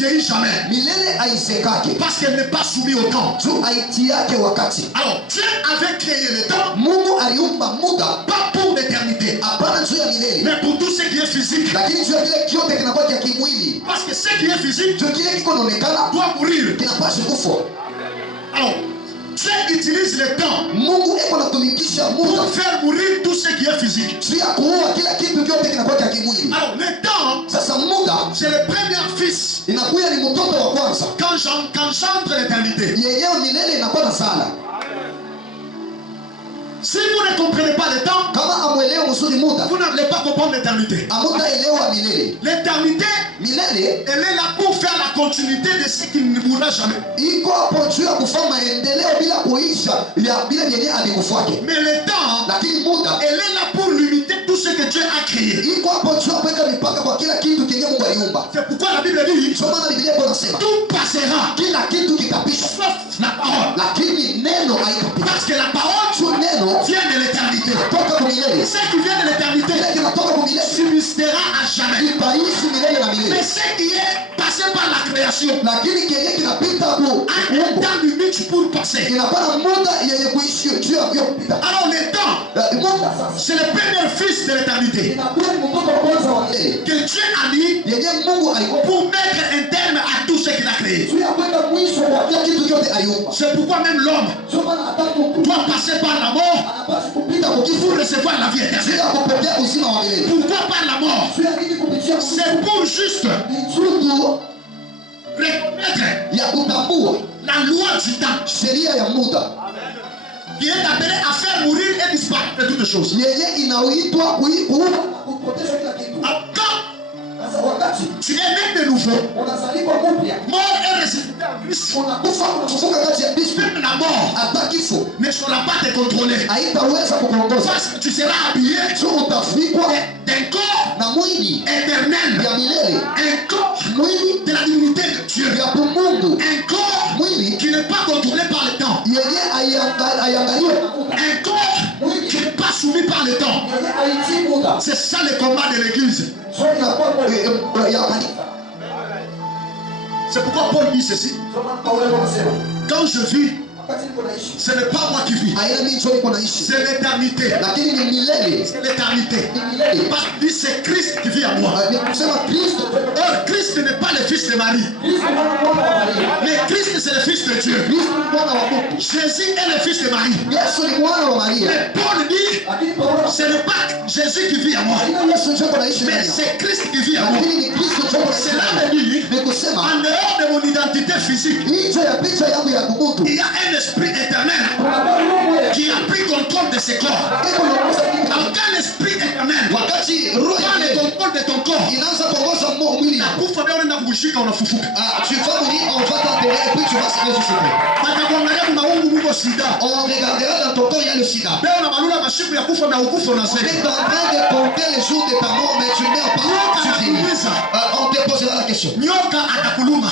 vieillit jamais. Milele haisekake. Parce qu'elle n'est pas soumise au temps. Juu haitiake wakati. Alors, Dieu avait créé le temps. Mungu aliumba muda. Pas pour l'éternité. Hapana juu ya milele. Mais pour tout ce qui est physique. Lakini juu ya kile kiote kinakuwa kia kimwili. Parce que ce qui est physique. Juu kile kiko naonekana doit mourir. Kinapaswa kufa. Alors, Dieu utilise le temps. Mungu eko natumikisha muda. Pour faire mourir tout ce qui est physique. Juu ya kuua kila kitu kiote kinakuwa kia kimwili. Alors, le temps. Sasa muda. C'est le premier fils. Inakuya ni mtoto wa kwanza. Qu'engendre l'éternité. Yenyewe milele inakuwa na sala. Si vous ne comprenez pas le temps, vous n'allez pas comprendre l'éternité. L'éternité, elle est là pour faire la continuité de ce qui ne mourra jamais. Mais le temps, elle est là pour limiter tout ce que Dieu a créé. C'est pourquoi la Bible dit, tout passera, sauf la parole. Parce que la parole vient de l'éternité. Ce qui vient de l'éternité subsistera à jamais. Mais ce qui est passé par la création a un temps limite pour passer. Alors le temps, c'est le premier fils de l'éternité que Dieu a mis pour mettre un terme à tout ce qu'il a créé. C'est pourquoi même l'homme doit passer par la mort pour recevoir la vie éternelle. Pourquoi par la mort? C'est pour juste reconnaître la loi du temps qui est appelée à faire mourir et disparaître de toutes choses. Tu es né de nouveau. Mort et ressuscité en Christ. Même la mort ne saura pas te contrôler. Parce que tu seras habillé d'un corps éternel. Un corps de la divinité de Dieu. Un corps qui n'est pas contrôlé par le temps. Un corps qui n'est pas soumis par le temps. C'est ça le combat de l'église. C'est pourquoi Paul dit ceci. Quand je vis, ce n'est pas moi qui vis. C'est l'éternité. C'est l'éternité. Parce que c'est Christ qui vit en moi. Or, Christ n'est pas le fils de Marie. Mais Christ c'est le fils de Dieu. Jésus est le fils de Marie. Mais Paul dit, ce n'est pas Jésus qui vit en moi. Mais c'est Christ qui vit en moi. Cela veut dire, en dehors de mon identité physique, il y a un esprit éternel qui a pris contrôle de ce corps. Alors quand l'esprit éternel prend le contrôle de ton corps, la kufa bia unaenda kushika unafufuka. Tu vas mourir, on va t'enterrer et puis tu vas se ressusciter. Batakuangalia maungu muko sida. On regardera dans ton corps, il y a le sida. Bia unamalula mashiku ya kufa na ukufa na On zeka. est en train de compter les jours de ta mort, mais tu meurs pas. Tu finis. On te posera la question. Nyoka atakuluma.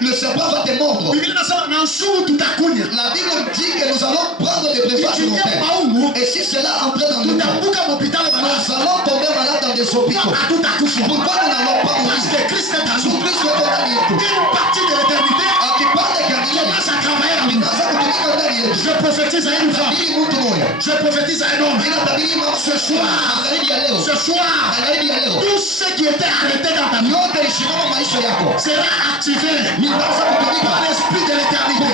Le serpent va te mordre. Biblia inasema na nshuru tutakunya. La Bible dit que nous allons prendre des breuvages mortels. Et si cela entre dans le temps, nous allons tomber malades dans des hôpitaux. Pourquoi nous n'allons pas mourir? Parce que Christ est à nous. Christ est à nous. Une partie de l'éternité qui parle de Galilée commence à travailler en nous. Je prophétise à une femme. Je prophétise à un homme. Ce soir, tout ce qui était arrêté dans ta vie sera activé par l'esprit de l'éternité.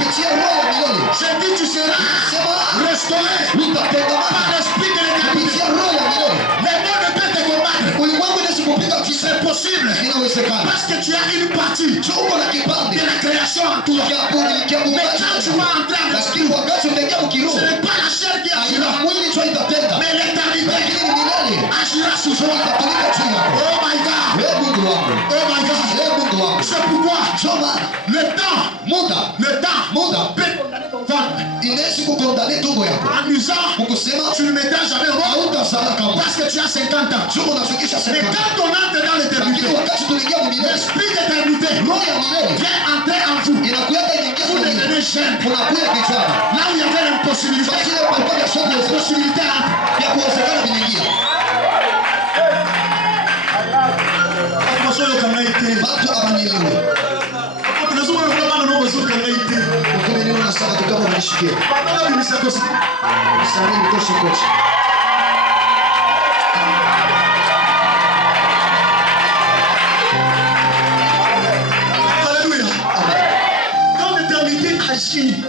Je dis tu seras restauré par l'esprit de l'éternité. Les mots ne peuvent te combattre. C'est possible parce que tu as une partie de la création en toi. Mais quand tu vas entrer en esprit, ce n'est pas la chair qui agira, mais l'éternité agira sous toi. Oh my God! Oh my God! C'est pourquoi le temps peut condamner ton ventre. En usant, tu ne mettras jamais au monde parce que tu as 50 ans. Mais quand on entre dans l'éternité, l'esprit d'éternité vient entrer en vous. Vous devenez jeune. Là où il y avait une possibilité, la possibilité entre. nishikie. Pardon, mimi sikosi. Nisamehe nitoshe kocha.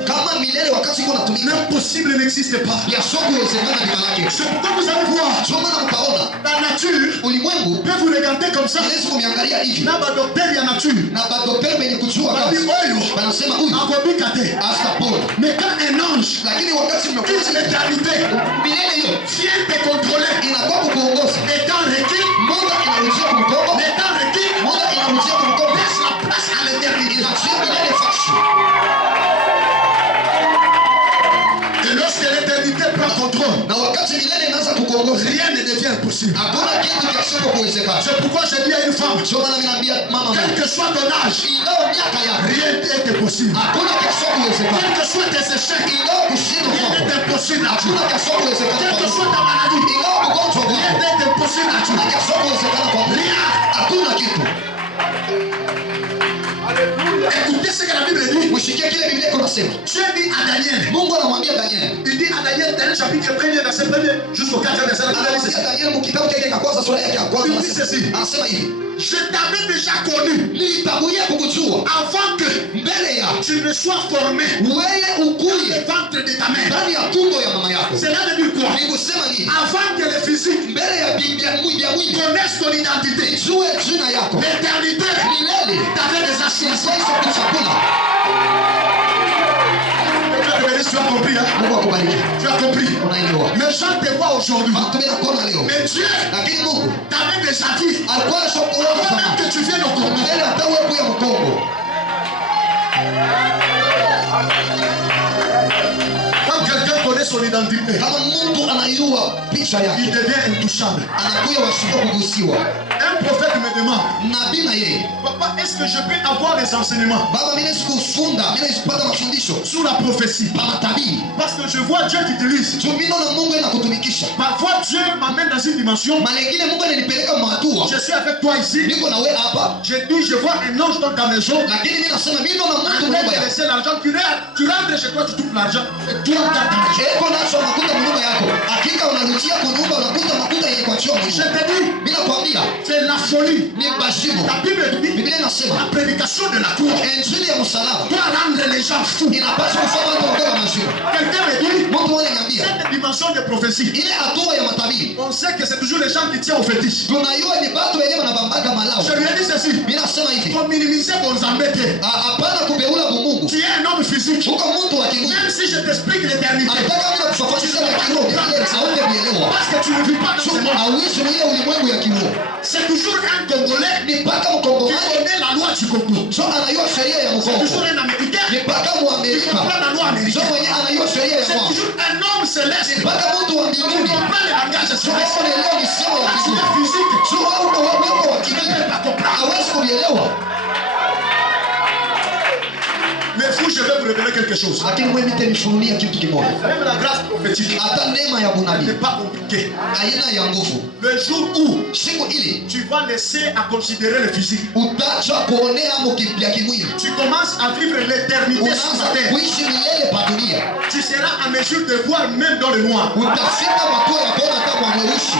Kama milele wakati uko natumika, l'impossible n'existe pas. yasiyokuwezekana ni malaki. C'est pourquoi vous allez voir, Ndio maana mtaona la nature ulimwengu peut vous regarder comme ça. inaweza kumiangalia hivi, Na ba docteur ya nature. na badokteri wenye kujua Babi kazi oyo. wanasema huyu Akobika te. astapona, Mais quand un ange, lakini wakati toute mnakuwa l'éternité, milele hiyo vient te contrôler. inakuwa kukuongoza, Étant requis, muda inarudia kumkongo, étant requis, muda inarudia kumkongo, laisse la place à l'éternité. inaachia milele fashi. Et lorsque l'éternité prend contrôle, Na wakati milele inaanza kukuongoza, rien ne devient impossible. hakuna kitu kisichokuwezekana. C'est pourquoi je dis à une femme, Ndio maana ninaambia mama quel moja, que soit ton âge, ingawa miaka yako rien n'est impossible. hakuna kisichokuwezekana, Quel que soit tes échecs, ingawa kushindwa rien kwako n'est impossible à Dieu. hakuna kisichokuwezekana Quelle que kwako, soit ta maladie, ingawa ugonjwa rien wako n'est impossible à Dieu. hakuna kisichokuwezekana kwako, Rien. hakuna kitu. Écoutez ce que la Bible dit. Mshikie kile Biblia iko nasema. Dieu dit à Daniel, Mungu anamwambia Daniel, il dit à Daniel, Daniel chapitre 1er, verset 1er, jusqu'au 4e verset. anamwambia Daniel mu kitabu chake cha kwanza sura yake ya kwanza, Il dit ceci. anasema hivi, Je t'avais déjà connu nilitangulia kukujua avant que mbele ya tu ne sois formé wewe dans ukuye le ventre de ta mère. ndani ya tumbo ya mama yako. Cela veut dire quoi? Ni kusema nini? Avant que le physique Mbele ya Biblia mwili connaisse ton identité, jue jina yako l'éternité milele t'avait déjà choisi. sasa kuchakula. Tu as compris, hein? Mungu akubariki. Tu as compris. Unaelewa? Les gens te voient aujourd'hui. Watu bila kuona leo. Mais Dieu Lakini Mungu t'avait déjà dit, alikuwa anakuona avant kama même que tu viennes au Congo, mbele hata wewe ya Mkongo. quand quelqu'un connaît son identité, Kama mtu anajua picha il yake, devient intouchable. anakuwa washindwa kugusiwa. Un prophète me demande, Nabii na yeye, papa, est-ce que je peux avoir des enseignements baba, mimi sikufunda, mimi sikupata mafundisho sur la prophétie? pa matabii. Parce que je vois Dieu t'utilise. Tu mimi naona Mungu anakutumikisha. Parfois Dieu m'amène dans une dimension. Mara nyingine Mungu ananipeleka mahatua. Je suis avec toi ici. Niko na wewe hapa, Je dis, je vois un ange dans ta maison. lakini mimi nasema mimi naona En mtu train nyumba de yako. laisser l'argent. Tu rentres chez toi, tu touches l'argent. Et tu regardes ta maison. Eko nacho unakuta nyumba yako. Hakika unarudia kunyumba unakuta makuta yenye kwa choo Je mwisho. te dis, Mimi nakwambia c'est la folie. ni bashimo. La Bible dit, Biblia la inasema prédication de la croix injili ya msalaba doit rendre les gens fous. inapaswa kufanya watu wawe mazima. Quelqu'un me dit, Mungu mmoja niambia, cette dimension de prophétie, ile hatua ya matabii on sait que c'est toujours les gens qui tiennent au fétiche. tunaiua ni watu wenyewe wanabambaka malao. Je lui ai dit ceci, Mimi nasema hivi, pour minimiser vos embêtés. hapana kubeula Mungu. Tu es un homme physique. Uko mtu wa kimwili. Même si je t'explique l'éternité, Anataka mimi kufafanua ya kiroho, ile sauti bielewa. parce que tu ne vis pas dans ce monde. Hauishi mwenye ulimwengu ya kiroho. C'est toujours un Congolais Ni mpaka qui mkongomani connaît la loi du Congo. so anayua sheria ya C'est Mkongo. toujours un Américain Ni mpaka qui Muamerika comprend la loi so américaine. mwenye anayua sheria ya C'est Mungu. toujours un homme céleste Ni mpaka mtu wa qui mbinguni comprend le langage so céleste. wewe leo ni sema ya Tu kiroho. es physique, So wewe uko wa tu ne kimwili. peux pas comprendre. Hawezi kuelewa. Mais vous, je vais vous révéler quelque chose. Lakini mimi nitanifunulia kitu kimoja. Même la grâce prophétique, Hata neema ya elle bunabii n'est pas compliquée. haina ya nguvu. Le jour où Siku ile tu vas laisser à considérer le physique, utacha kuonea ya kimwili. tu commences à vivre l'éternité sur Unaanza la terre. kuishi milele pa dunia. Tu seras en mesure de voir même dans le noir. Utafika hatua ya kuona kama mweusi.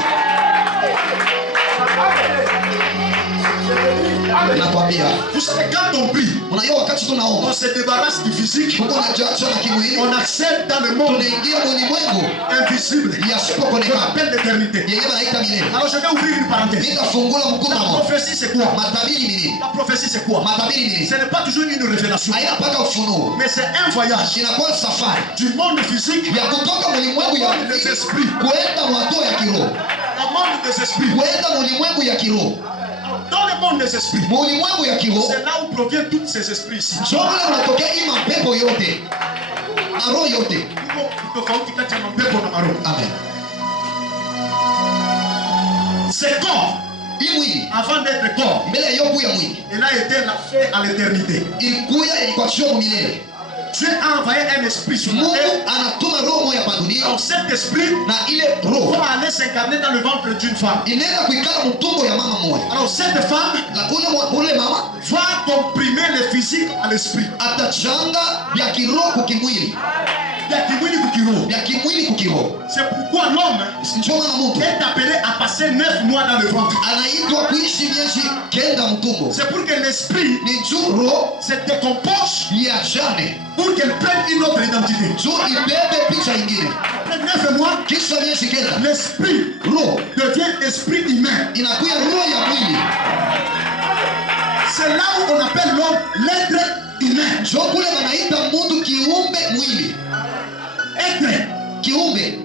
Nakwambia, Vous savez, quand on prie, unajua wakati tunaomba on se débarrasse du physique, Mungu anajiacha na kimwili, on accède dans le monde tunaingia ulimwengu invisible qu'on yasipoonekana appelle l'éternité. yenye wanaita milele. Alors je vais ouvrir une parenthèse. Nitafungula La mkutano. prophétie c'est quoi? Matabiri ni nini? La prophétie c'est quoi? Matabiri ni nini? Ce n'est pas toujours une révélation, Haina mpaka ufunuo, mais c'est un voyage inakuwa safari du monde physique ya kutoka ulimwengu ya au monde des esprits. kuenda hatua ya kiroho, Le monde des esprits. kuenda ulimwengu ya kiroho. Dans le monde des esprits, Ulimwengu ya kiroho c'est là où proviennent tous ces esprits ici. sio kule unatokea hii mapepo yote na roho yote. Iko tofauti kati ya mapepo na maroho. Amen. Ce corps, Hii mwili avant d'être corps, mbele ya yobu ya mwili il a été fait à l'éternité. ilikuya ilikuwa sio milele. Dieu a envoyé un esprit sur la Mungu terre. anatuma roho moja pa dunia, Donc cet esprit na ile roho va aller s'incarner dans le ventre d'une femme. inaenda kuikala mtumbo ya mama moja, Alors cette femme na ule mama va comprimer le physique à l'esprit. atachanga vya kiroho kukimwili, vya kimwili kukiroho. C'est pourquoi l'homme Ndio maana mtu est appelé à passer 9 mois dans le ventre. anaitwa kuishi miezi kenda mtumbo. C'est pour que l'esprit Ni juu roho se décompose iachane, pour qu'elle prenne une autre identité. juu ibebe picha ingine. Après 9 mois, Kisha miezi kenda l'esprit roho devient esprit humain. inakuya roho ya mwili. C'est là où on appelle l'homme l'être humain. Ndio kule wanaita mtu kiumbe mwili, Être kiumbe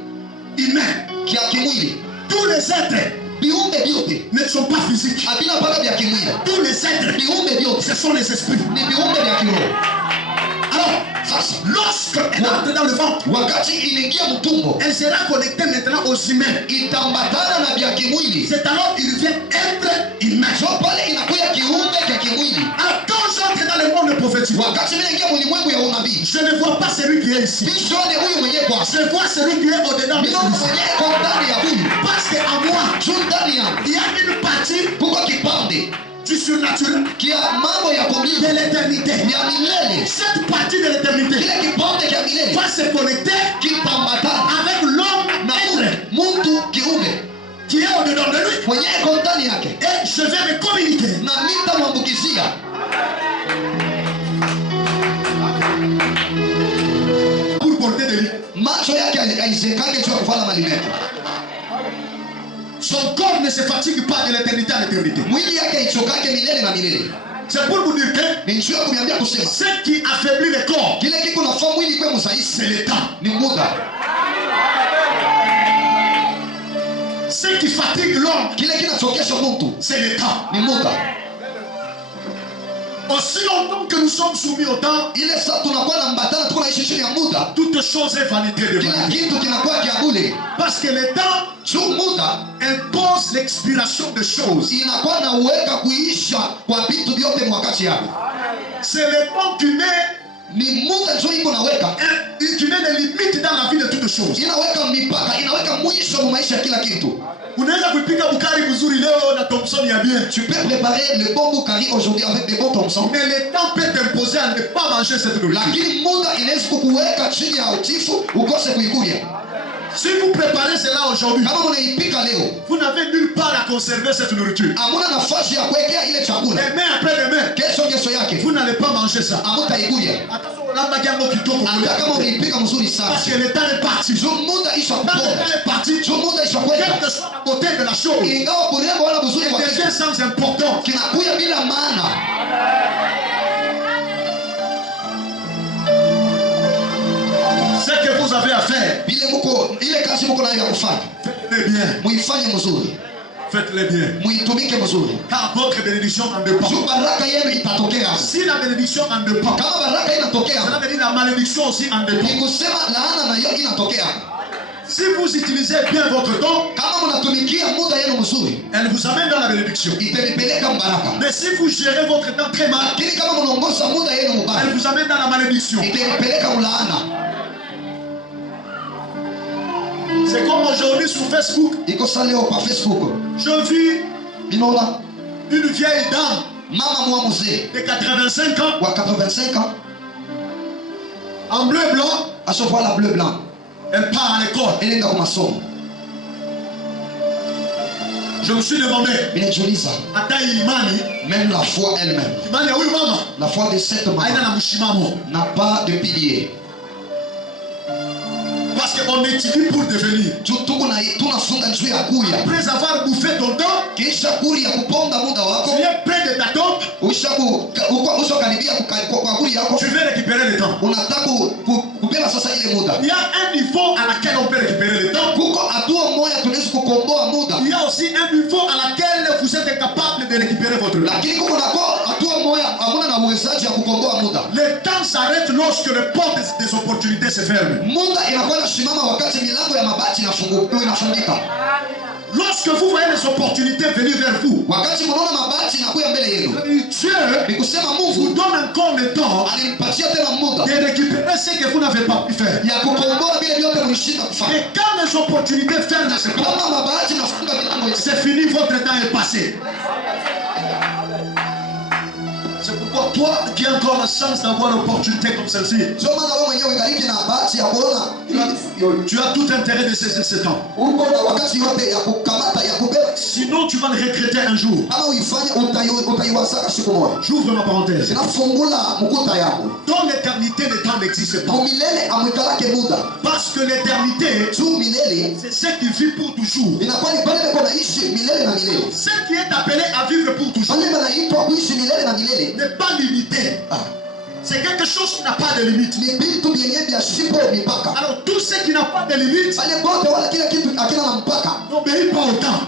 humain. kia kimwili. Tous les êtres Viumbe vyote ne sont pas physiques. havina mpaka vya kimwili. Tous les êtres, Viumbe vyote ce sont les esprits. ni viumbe vya kiroho. Alors, Sasa lorsqu'elle entre dans le ventre, wakati inaingia mtumbo, elle sera connectée maintenant aux humains. itambatana na vya kimwili. C'est alors qu'il devient être humain. Ndio pale inakuya kiumbe kia kimwili. Alors, quand j'entre dans le monde prophétique, Wakati mimi naingia ulimwengu ya unabii, je ne vois pas celui qui est ici. sione huyu mwenyewe kwa Je vois celui qui est au-dedans de mimi celui-ci. mwenyewe kwa ndani ya huyu. Parce qu'à moi, Juu ndani yangu il y a une partie kuko kipande du surnaturel kia mambo ya de kumili l'éternité. ya milele. Cette partie de l'éternité Kile kipande kia milele va se connecter kitambatana avec l'homme na être mtu kiumbe qui est au-dedans de lui. mwenyewe kwa ndani yake, Et je vais me communiquer. na nitamwambukizia. Pour porter de lui. Macho yake haizekange juu ya kufanya malimeko. Son corps ne se fatigue pas de l'éternité à l'éternité. Mwili yake haichokake milele na milele. C'est pour vous dire que Ni njoo ya kuniambia kusema ce qui affaiblit le corps, kile kiko nafaa mwili kwe msaisi c'est le temps. ni muda. Ce qui fatigue l'homme, Kile kinachokesha mtu c'est le temps. ni muda. Aussi longtemps que nous sommes soumis au temps, Ile saa tunakuwa na mbatana, tuko naishi chini ya muda, toute chose est vanité de kila vanité. kitu kinakuwa kia bure. Parce que le temps Juu muda impose l'expiration de choses. inakuwa na uweka kuisha kwa vitu vyote mwakati yake. C'est le temps qui met, Ni muda njoo iko naweka, qui met des limites dans la vie de toutes choses. inaweka mipaka, inaweka mwisho mu maisha ya kila kitu. Unaweza kuipika bukari vizuri leo na Thompson ya bien. Tu peux préparer le bon boucari aujourd'hui avec des bons Thompson, Mais le temps peut t'imposer à ne pas manger cette nourriture. lakini muda inaweza kukuweka chini ya utifu ukose kuikulia. Si vous préparez cela aujourd'hui, Kama mnaipika leo, vous n'avez nulle part à conserver cette nourriture. hamuna nafasi ya kuwekea ile chakula. Demain après demain, Kesho yake vous n'allez pas manger ça. hamutaikulia, Labda jambo kidogo hata kama unaipika mzuri sana. parce que le temps est parti. Juu muda isha Quand le kuponda, temps est parti, juu muda isha quelle kwenda, que soit la beauté de la chose, ingawa kurembo wala buzuri kwa il kitu devient sans importance. kinakuya bila maana. Ce que vous avez à faire, Ile muko ile kazi muko nayo ya kufanya, faites-le bien. muifanye mzuri, Faites-le bien. muitumike mzuri, Car votre bénédiction en dépend. juu baraka yenu itatokea. Si la bénédiction en dépend, Kama baraka inatokea, cela veut dire la malédiction aussi en dépend. ni kusema laana nayo inatokea. Si vous utilisez bien votre temps, Kama mnatumikia muda yenu mzuri, elle vous amène dans la bénédiction. itanipeleka mbaraka. Mais si vous gérez votre temps très mal, Lakini kama mnaongoza muda yenu elle mubaya, vous amène dans la malédiction. itanipeleka ulaana. C'est comme aujourd'hui sur Facebook, Iko sa leo kwa Facebook, je vis ninaona une vieille dame mama mwa mzee de 85 ans wa 85 ans en bleu et blanc. asovala bleu blanc, Elle part à l'école. elenda kwa masomo. Je me suis demandé, Ninajiuliza, hata hii imani, même la foi elle-même, imani ya huyu mama la foi de cette haina maman na mshimamo. n'a pas de pilier. Parce qu'on étudie pour devenir. Juu tunafunga juu ya kuya, Après avoir bouffé ton temps, kisha kuri ya kuponda muda tu wako, viens près de ta tombe, ushakaribia kwa kuri yako, tu veux récupérer le temps. unataka kubeba sasa ile muda. Il y a un niveau à laquelle on peut récupérer le temps. Kuko hatua moja tunaweza kukomboa muda, Il y a aussi un niveau à laquelle vous êtes incapable de récupérer votre temps. lakini kuko nako hatua moja hamuna na uwezaji ya kukomboa muda. Le temps s'arrête lorsque le port des opportunités se ferme. Muda inakuwa inasimama wakati milango ya mabati inafungika. Lorsque vous voyez les opportunités venir vers vous, Wakati mnaona mabati inakuya mbele yenu, Dieu ni kusema vous Mungu donne encore le temps alimpatia tena muda de récupérer ce que vous n'avez pas pu faire. ya kukomboa vile vyote mlishinda kufanya. Et quand les opportunités ferment ce port, Kama mabati nafunga milango, c'est fini, votre temps est passé. C'est pourquoi pourquoi toi qui as encore la chance d'avoir l'opportunité comme celle-ci, tu as tout intérêt de saisir ce temps. Sinon tu vas le regretter un jour. J'ouvre ma parenthèse. Dans l'éternité, le temps n'existe pas. Parce que l'éternité, c'est ce qui vit pour toujours. Ce qui est appelé à vivre pour toujours n'est pas limité. C'est quelque chose qui n'a pas de limite. Alors tout ce qui n'a pas de limite n'obéit pas au temps.